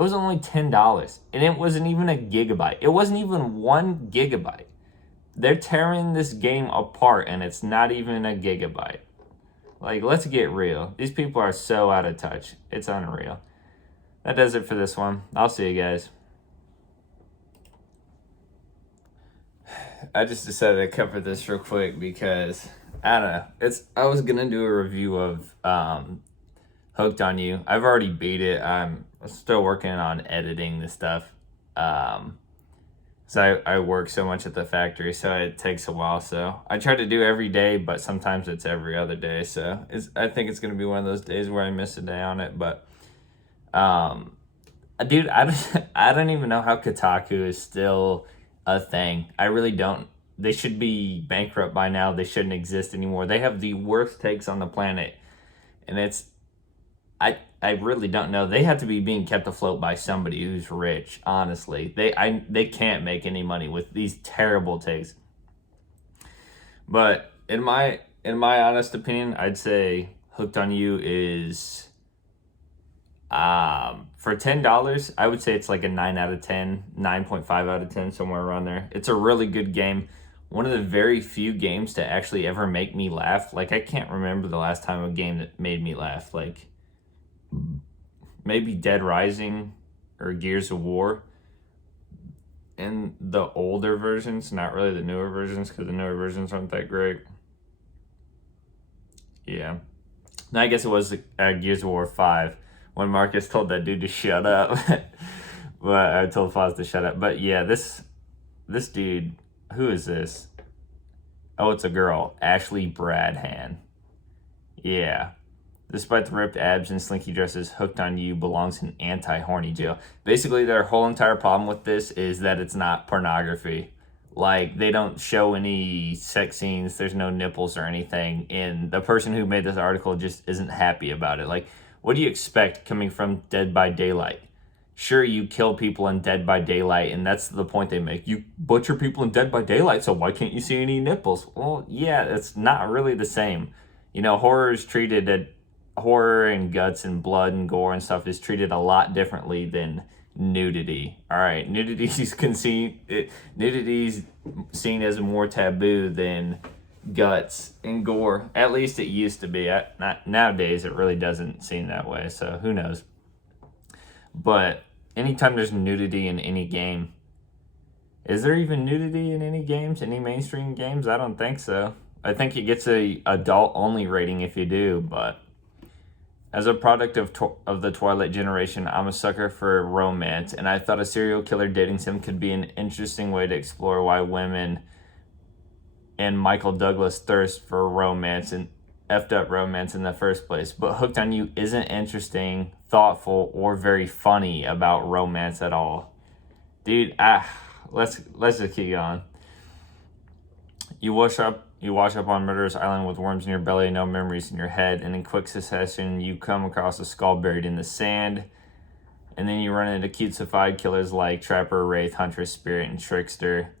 It was only $10, and it wasn't even a gigabyte. It wasn't even 1 gigabyte. They're tearing this game apart, and it's not even a gigabyte. Like, let's get real. These people are so out of touch. It's unreal. That does it for this one. I'll see you guys. I just decided to cover this real quick because I don't know. I was gonna do a review of Hooked on You. I've already beat it. I'm still working on editing the stuff. So I work so much at the factory, so it takes a while. So I try to do every day, but sometimes it's every other day. So I think it's gonna be one of those days where I miss a day on it. But dude, I don't even know how Kotaku is still a thing. I really don't. They should be bankrupt by now. They shouldn't exist anymore. They have the worst takes on the planet, and I really don't know. They have to be being kept afloat by somebody who's rich. Honestly, they can't make any money with these terrible takes. But in my honest opinion, I'd say Hooked on You is for $10, I would say it's like a 9 out of 10, 9.5 out of 10, somewhere around there. It's a really good game. One of the very few games to actually ever make me laugh. Like, I can't remember the last time a game that made me laugh. Like, maybe Dead Rising or Gears of War. And the older versions, not really the newer versions, because the newer versions aren't that great. Yeah. I guess it was Gears of War 5 when Marcus told that dude to shut up. But I told Foz to shut up. But yeah, this dude, who is this? Oh, it's a girl. Ashley Bradhan. Yeah. Despite the ripped abs and slinky dresses, Hooked on You belongs in anti-horny jail. Basically, their whole entire problem with this is that it's not pornography. Like, they don't show any sex scenes, there's no nipples or anything, and the person who made this article just isn't happy about it. Like, what do you expect coming from Dead by Daylight? Sure, you kill people in Dead by Daylight, and that's the point they make. You butcher people in Dead by Daylight, so why can't you see any nipples? Well, yeah, it's not really the same. You know, horror and guts and blood and gore and stuff is treated a lot differently than nudity. All right, nudity's seen as more taboo than guts and gore. At least it used to be. Nowadays, it really doesn't seem that way. So who knows? But anytime there's nudity in any game, is there even nudity in any games? Any mainstream games? I don't think so. I think it gets a adult only rating if you do, but as a product of the Twilight generation, I'm a sucker for romance, and I thought a serial killer dating sim could be an interesting way to explore why women and Michael Douglas thirst for romance and effed up romance in the first place. But Hooked on You isn't interesting, thoughtful, or very funny about romance at all. Dude, let's just keep going. You wash up on Murderous Island with worms in your belly, no memories in your head, and in quick succession, you come across a skull buried in the sand, and then you run into cutesified killers like Trapper, Wraith, Huntress, Spirit, and Trickster.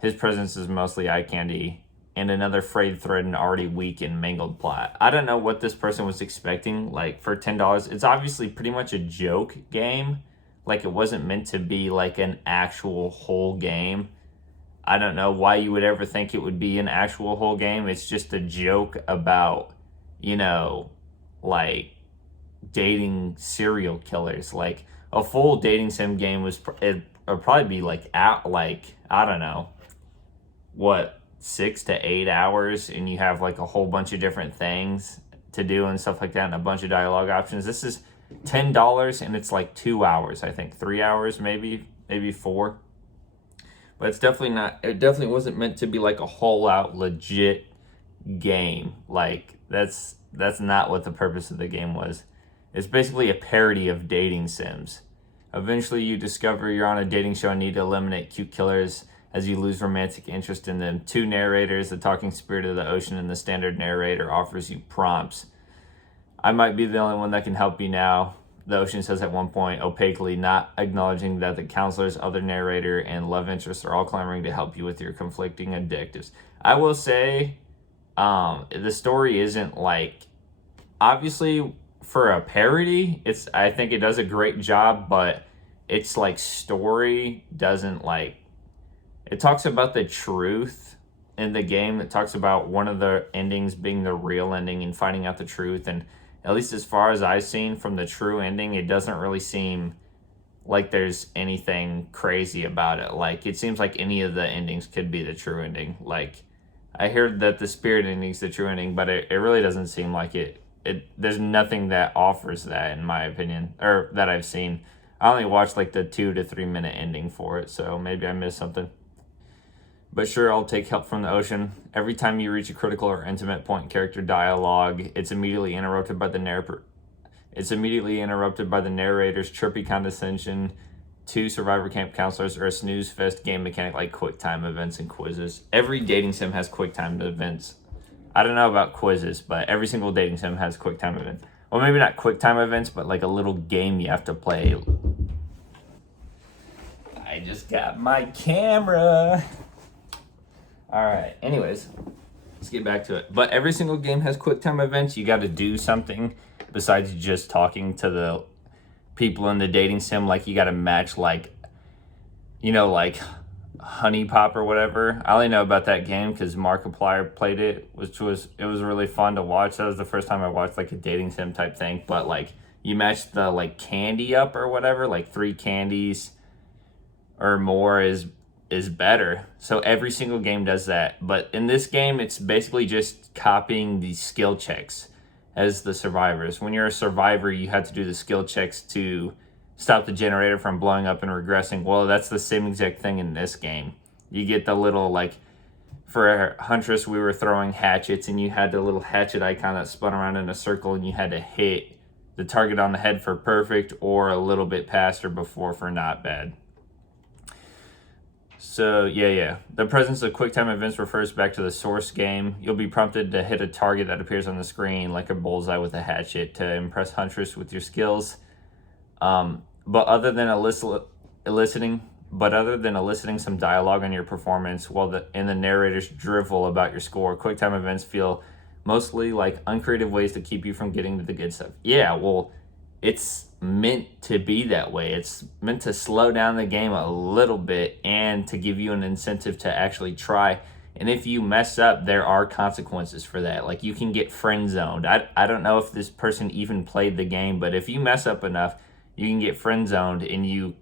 His presence is mostly eye candy, and another frayed thread and already weak and mangled plot. I don't know what this person was expecting. Like, for $10, it's obviously pretty much a joke game. Like, it wasn't meant to be like an actual whole game. I don't know why you would ever think it would be an actual whole game. It's just a joke about, like dating serial killers. Like, a full dating sim game would probably be like I don't know, what, 6 to 8 hours, and you have like a whole bunch of different things to do and stuff like that, and a bunch of dialogue options. This is $10, and it's like 2 hours, I think, 3 hours, maybe 4. But it definitely wasn't meant to be like a whole out legit game. Like, that's not what the purpose of the game was. It's basically a parody of dating sims. Eventually you discover you're on a dating show and need to eliminate cute killers as you lose romantic interest in them. 2 narrators, the talking spirit of the ocean, and the standard narrator offers you prompts. I might be the only one that can help you now, the ocean says at one point, opaquely, not acknowledging that the counselors, other narrator, and love interests are all clamoring to help you with your conflicting objectives. I will say, the story isn't like, obviously, for a parody, I think it does a great job, but it's like story doesn't like, it talks about the truth in the game. It talks about one of the endings being the real ending and finding out the truth. And at least as far as I've seen from the true ending, it doesn't really seem like there's anything crazy about it. Like, it seems like any of the endings could be the true ending. Like, I heard that the spirit ending's the true ending, but it really doesn't seem like it. There's nothing that offers that, in my opinion, or that I've seen. I only watched like the 2 to 3 minute ending for it, so maybe I missed something. But sure, I'll take help from the ocean. Every time you reach a critical or intimate point in character dialogue, it's immediately interrupted by the narrator's chirpy condescension, 2 survivor camp counselors, or a snooze fest game mechanic like quick time events and quizzes. Every dating sim has quick time events. I don't know about quizzes, but every single dating sim has quick time events. Well, maybe not quick time events, but like a little game you have to play. I just got my camera. All right, anyways, let's get back to it. But every single game has quick time events. You got to do something besides just talking to the people in the dating sim. Like, you got to match, like, you know, like Honey Pop or whatever. I only know about that game because Markiplier played it, it was really fun to watch. That was the first time I watched like a dating sim type thing. But like, you match the like candy up or whatever, like 3 candies or more is better. So every single game does that. But in this game, it's basically just copying the skill checks as the survivors. When you're a survivor, you have to do the skill checks to stop the generator from blowing up and regressing. Well, that's the same exact thing in this game. You get the little, like, for Huntress, we were throwing hatchets, and you had the little hatchet icon that spun around in a circle, and you had to hit the target on the head for perfect, or a little bit past or before for not bad. So, yeah. The presence of QuickTime events refers back to the source game. You'll be prompted to hit a target that appears on the screen, like a bullseye with a hatchet, to impress Huntress with your skills. But other than eliciting some dialogue on your performance and the narrator's drivel about your score, QuickTime events feel mostly like uncreative ways to keep you from getting to the good stuff. Yeah, well, it's meant to be that way. It's meant to slow down the game a little bit and to give you an incentive to actually try. And if you mess up, there are consequences for that. Like, you can get friend zoned. I don't know if this person even played the game, but if you mess up enough, you can get friend zoned, and you,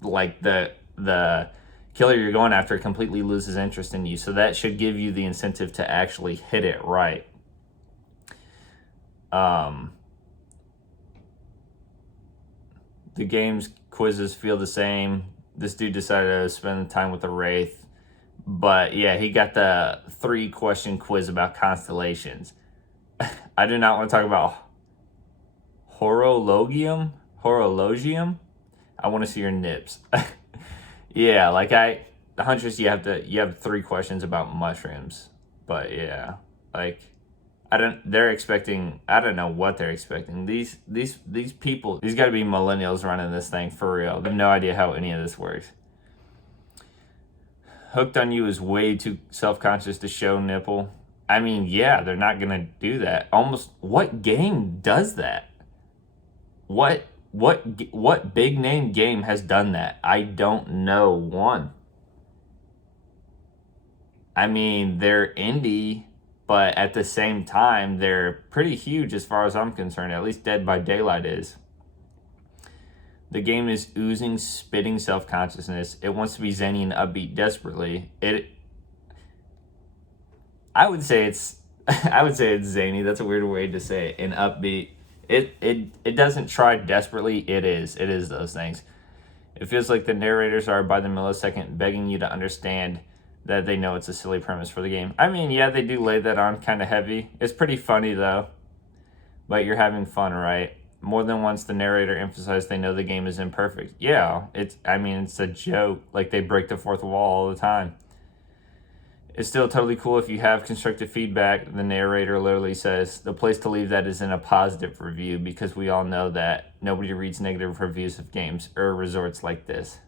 like, the killer you're going after completely loses interest in you. So that should give you the incentive to actually hit it right. The game's quizzes feel the same. This dude decided to spend time with the Wraith. But yeah, he got the 3-question quiz about constellations. I do not want to talk about horologium. I want to see your nips. Yeah, like the Huntress, you have 3 questions about mushrooms. But yeah, like, I don't know what they're expecting. These people, these got to be millennials running this thing for real. They have no idea how any of this works. Hooked on You is way too self-conscious to show nipple. I mean, yeah, they're not going to do that. Almost, what game does that? What big name game has done that? I don't know one. I mean, they're indie, but at the same time, they're pretty huge as far as I'm concerned. At least Dead by Daylight is. The game is oozing, spitting self-consciousness. It wants to be zany and upbeat desperately. I would say it's zany. That's a weird way to say it. And upbeat. It doesn't try desperately. It is those things. It feels like the narrators are by the millisecond begging you to understand that they know it's a silly premise for the game. I mean, yeah, they do lay that on kind of heavy. It's pretty funny, though. But you're having fun, right? More than once, the narrator emphasized they know the game is imperfect. Yeah, it's a joke. Like, they break the fourth wall all the time. It's still totally cool if you have constructive feedback. The narrator literally says, the place to leave that is in a positive review, because we all know that nobody reads negative reviews of games or resorts like this.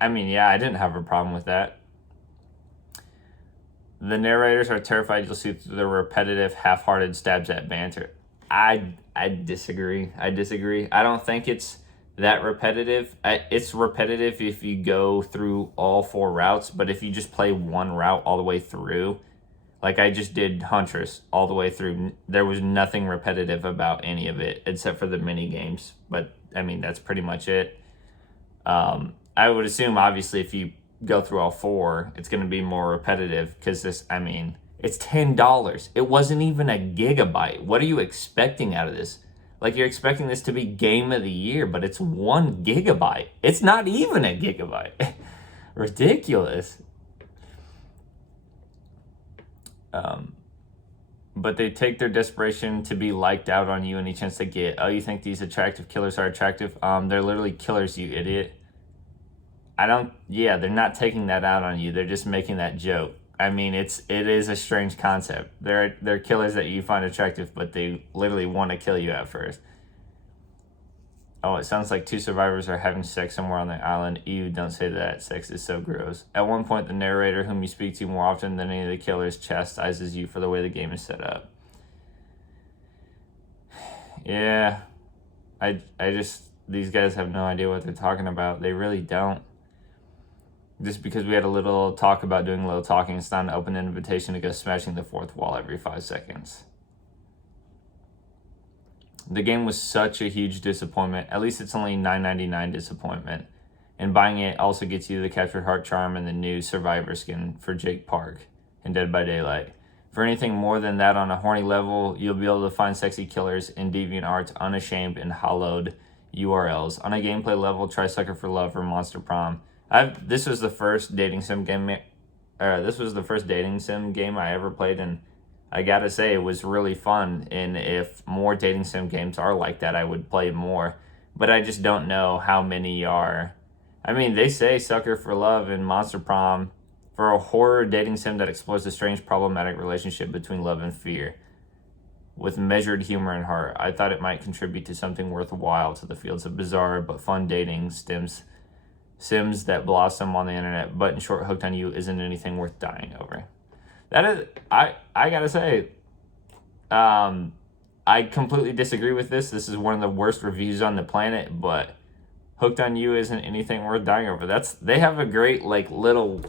I mean, yeah, I didn't have a problem with that. The narrators are terrified you'll see through the repetitive, half-hearted stabs at banter. I disagree. I don't think it's that repetitive. It's repetitive if you go through all 4 routes, but if you just play one route all the way through, like I just did Huntress all the way through, there was nothing repetitive about any of it except for the mini games. But I mean, that's pretty much it. I would assume, obviously, if you go through all 4, it's going to be more repetitive because this, I mean, it's $10. It wasn't even a gigabyte. What are you expecting out of this? Like, you're expecting this to be game of the year, but it's 1 gigabyte. It's not even a gigabyte. Ridiculous. But they take their desperation to be liked out on you any chance they get. Oh, you think these attractive killers are attractive? They're literally killers, you idiot. They're not taking that out on you. They're just making that joke. I mean, it is a strange concept. They're killers that you find attractive, but they literally want to kill you at first. Oh, it sounds like 2 survivors are having sex somewhere on the island. Ew, don't say that. Sex is so gross. At one point, the narrator, whom you speak to more often than any of the killers, chastises you for the way the game is set up. Yeah. These guys have no idea what they're talking about. They really don't. Just because we had a little talk about doing a little talking, it's not an open invitation to go smashing the 4th wall every 5 seconds. The game was such a huge disappointment. At least it's only $9.99 disappointment. And buying it also gets you the Captured Heart Charm and the new Survivor skin for Jake Park in Dead by Daylight. For anything more than that on a horny level, you'll be able to find sexy killers in DeviantArt's unashamed and hallowed URLs. On a gameplay level, try Sucker for Love or Monster Prom. This was the first dating sim game I ever played, and I gotta say, it was really fun, and if more dating sim games are like that, I would play more. But I just don't know how many are. I mean, they say Sucker for Love and Monster Prom for a horror dating sim that explores the strange, problematic relationship between love and fear with measured humor and heart. I thought it might contribute to something worthwhile to the fields of bizarre but fun dating sims that blossom on the internet. But in short, Hooked on You isn't anything worth dying over. That is, I gotta say, I completely disagree with this. This is one of the worst reviews on the planet, but Hooked on You isn't anything worth dying over. They have a great little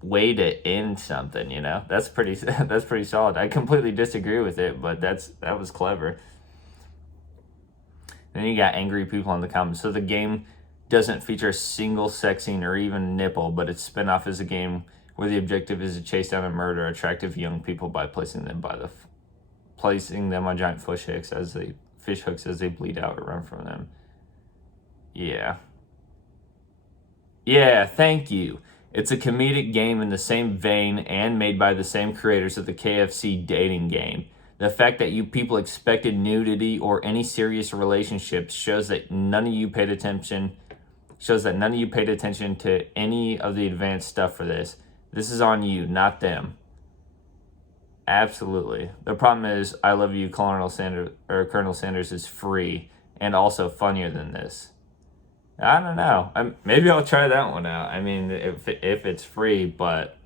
way to end something, you know. That's pretty solid. I completely disagree with it, but that was clever. Then you got angry people in the comments. So the game doesn't feature a single sex scene or even nipple, but its spinoff is a game where the objective is to chase down and murder attractive young people by placing them on giant fish hooks as they bleed out or run from them. Yeah, thank you. It's a comedic game in the same vein and made by the same creators of the KFC dating game. The fact that you people expected nudity or any serious relationships shows that none of you paid attention to any of the advanced stuff for this. This is on you, not them. Absolutely. The problem is, I Love You, Colonel Sanders is free and also funnier than this. I don't know. Maybe I'll try that one out. I mean, if it's free, but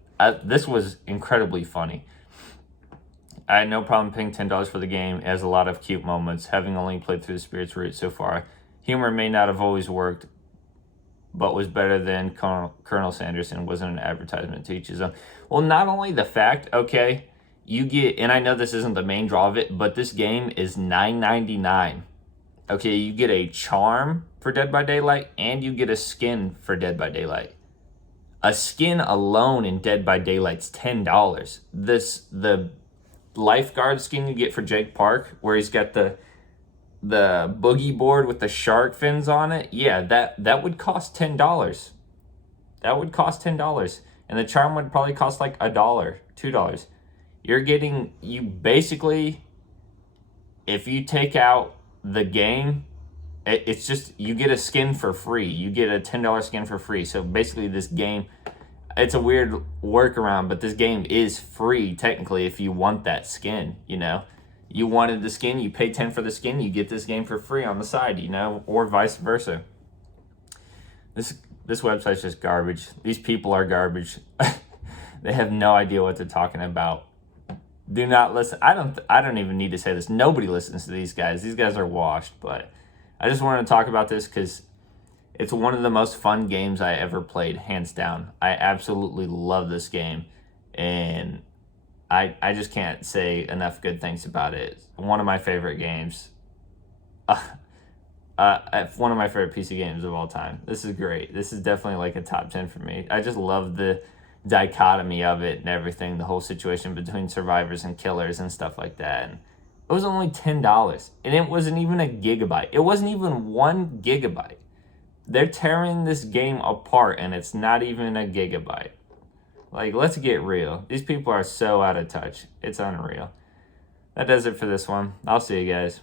this was incredibly funny. I had no problem paying $10 for the game. It has a lot of cute moments, having only played through the Spirit's route so far. Humor may not have always worked, but was better than Colonel Sanders and wasn't an advertisement to each his own. Well, not only the fact, okay, you get, and I know this isn't the main draw of it, but this game is $9.99. Okay, you get a charm for Dead by Daylight, and you get a skin for Dead by Daylight. A skin alone in Dead by Daylight's $10. The lifeguard skin you get for Jake Park, where he's got the boogie board with the shark fins on it, yeah, that would cost $10. That would cost $10. And the charm would probably cost like $1, $2. You basically, if you take out the game, it's just, you get a skin for free. You get a $10 skin for free. So basically this game, it's a weird workaround, but this game is free technically if you want that skin, you know. You wanted the skin, you pay $10 for the skin, you get this game for free on the side, you know, or vice versa. This website's just garbage. These people are garbage. They have no idea what they're talking about. Do not listen. I don't even need to say this. Nobody listens to these guys. These guys are washed. But I just wanted to talk about this because it's one of the most fun games I ever played, hands down. I absolutely love this game, and I just can't say enough good things about it. One of my favorite games. One of my favorite PC games of all time. This is great. This is definitely like a top 10 for me. I just love the dichotomy of it and everything, the whole situation between survivors and killers and stuff like that. And it was only $10, and it wasn't even a gigabyte. It wasn't even 1 gigabyte. They're tearing this game apart, and it's not even a gigabyte. Like, let's get real. These people are so out of touch. It's unreal. That does it for this one. I'll see you guys.